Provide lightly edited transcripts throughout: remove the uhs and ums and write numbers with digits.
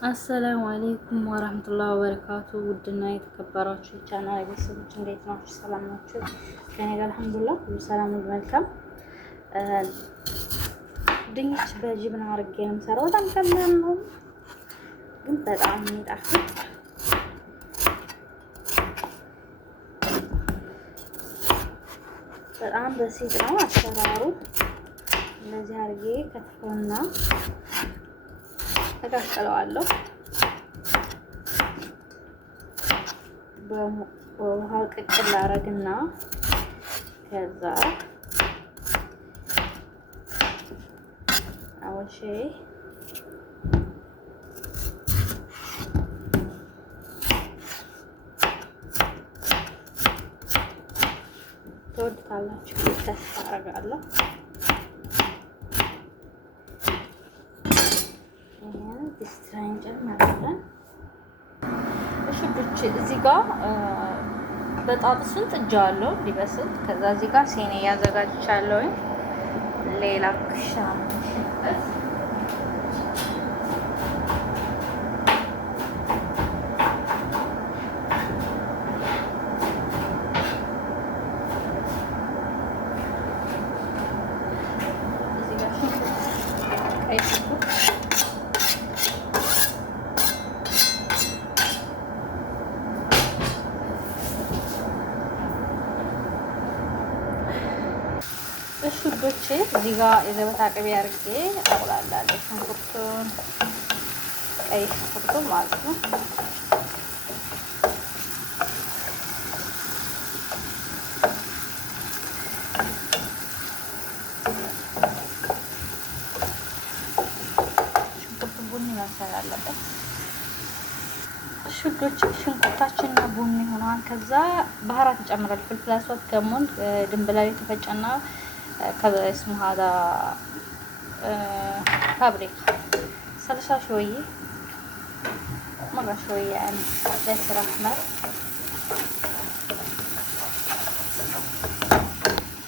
አሰላሙ አሌይኩም ወረህመቱላሂ ወበረካቱ። ውድና የተከበራችሁ የቻናል ቤተሰቦች እንዴት ናችሁ? ሰላም ናችሁ? ከእኔ ጋር አልሐምዱሊላህ ሁሉ ሰላም ሁሉ መልካም። ድንች በጅብና አድርጌ ነው የምሰራው። በጣም ቀላል ነው፣ ግን በጣም የሚጣፍጥ በጣም በሲጥ ነው አሰራሩ። እንደዚህ አድርጌ ከትፎና እቀቅለዋለሁ። በውሃ ቅቅል አረግና ከዛ አውሼ ትወዱታላችሁ ተስፋ አደርጋለሁ። ይሄን ዲስትራይን ጨምራለን። እሺ ብቻ እዚህ ጋር በጣጥሱን ጥጃለሁ እንዲበስል። ከዛ እዚህ ጋር ሴኔ ያዘጋጅቻለሁ። ሌላ ክሻ ሽንኩርቶቼ እዚህ ጋር የገበታ ቅቤ አድርጌ አቁላላለሁ። ሽንኩርቱን ቀይ ሽንኩርቱን ማለት ነው። ሽንኩርቱ ቡኒ መምሰል አለበት። ሽንኩርቶቼ ሽንኩርታችንና ቡኒ ሆነዋል። ከዛ ባህራት እንጨምራለን። ፍልፍል አስዋት፣ ከሙን፣ ድንብላል የተፈጨና اسمه هذا بابريكا، صلصة شوية مرة شوية يعني زيت أحمر.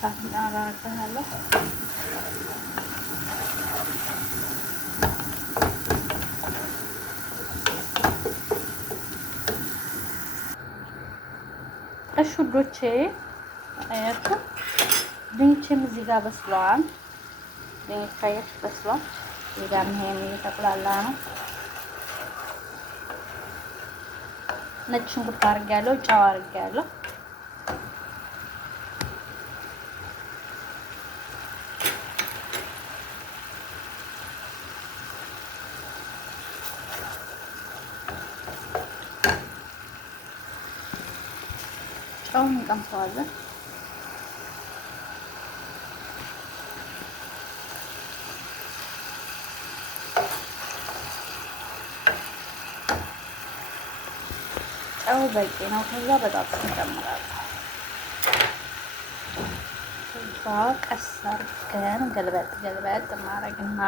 أنا هلا الشدوتشي أياتكم ድንችም እዚህ ጋር በስሏል። ድንች ካየሽ በስሏል። እዚህ ጋር ይሄን እየተቆላላ ነው። ነጭ ሽንኩርት አድርጌያለሁ፣ ጨው አድርጌያለሁ። ጨውን እንቀምሰዋለን። ጨው በቂ ነው። ከዛ በጣም እንጨምራለን። ከዛ ቀስ አድርገን ገልበጥ ማድረግና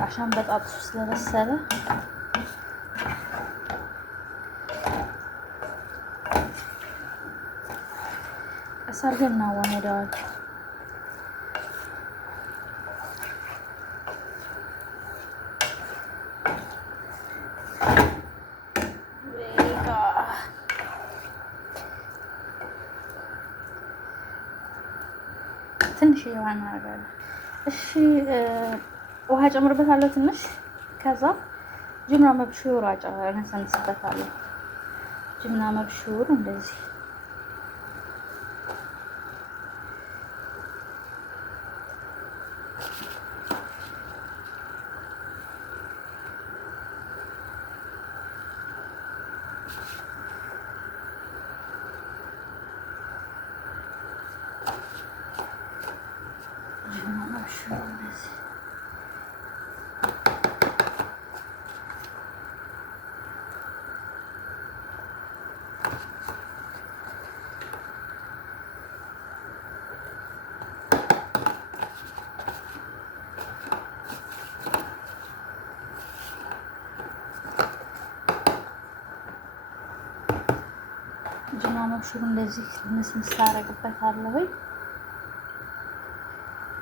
አሻን በጣም ስለበሰለ ቀስ አድርገን እናዋህደዋለን። ትንሽ ውሃ እናደርጋለን። እሺ ውሃ ጨምርበታለሁ ትንሽ። ከዛ ጅምና መብሹር አነሰንስበታለሁ። ጅምና መብሹር እንደዚህ ጅማ መብሹር እንደዚህ ምስምስ አደርግበታለሁ።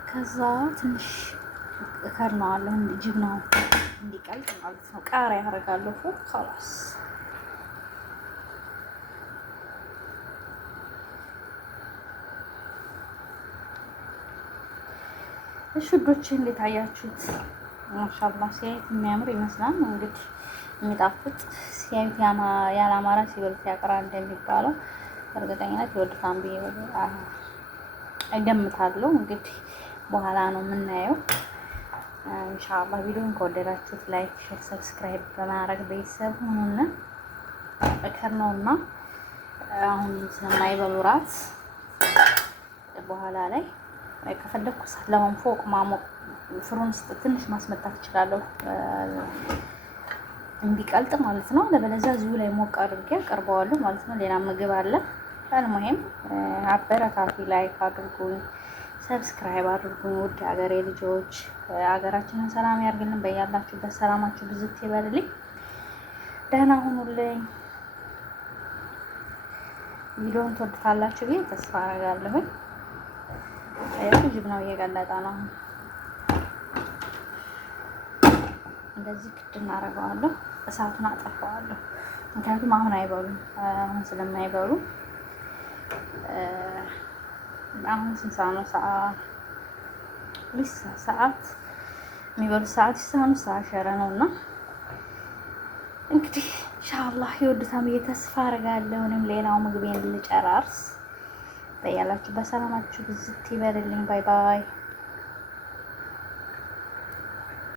ከዛ ትንሽ እከድነዋለሁ ጅብናው እንዲቀልጥ ማለት ነው። ቃሪያ ያደርጋለሁ ፎቅ خلاص። እሺ ውዶቼ እንዴት አያችሁት? ማሻአላህ ሲያዩት የሚያምር ይመስላል። እንግዲህ የሚጣፍጥ ሲያዩት ያላማረ ሲበሉት ያቅራል እንደሚባለው እርግጠኝነት ይወዱታል ብዬ እገምታለሁ። እንግዲህ በኋላ ነው የምናየው። ኢንሻአላህ ቪዲዮን ከወደዳችሁት ላይክ፣ ሼር፣ ሰብስክራይብ በማድረግ ቤተሰብ ሁኑና እከርነውና አሁን ስለማይበሉ ራት በኋላ ላይ ከፈለኩ እሳት ለማንፎቅ ማሞቅ ፍሩን ውስጥ ትንሽ ማስመጣት እችላለሁ እንዲቀልጥ ማለት ነው። ለበለዚያ እዚሁ ላይ ሞቅ አድርጌ አቀርበዋለሁ ማለት ነው። ሌላ ምግብ አለ። አልሙሂም አበረታቱ፣ ላይክ አድርጉኝ፣ ሰብስክራይብ አድርጉኝ። ውድ ሀገሬ ልጆች ሀገራችንን ሰላም ያርግልን። በያላችሁበት ሰላማችሁ ብዝት ይበልልኝ። ደህና ሁኑልኝ። ቪዲዮውን ትወዱታላችሁ ብዬ ተስፋ አደርጋለሁ። ጅብ ነው እየቀለጠ ነው። እንደዚህ ክድ እናደርገዋለሁ። እሳቱን አጠፋዋለሁ። ምክንያቱም አሁን አይበሉም። አሁን ስለማይበሉ አሁን ስንት ሰዓት ነው? ሰዓት የሚበሉት ሰዓት ሲሳኑ ሰዓት ሸረ ነው እና እንግዲህ ኢንሻአላህ ይወዱታል ብዬ ተስፋ አደርጋለሁ። እኔም ሌላው ምግቤን ልጨራርስ። በያላችሁ በሰላማችሁ ብዝት ይበልልኝ። ባይ ባይ።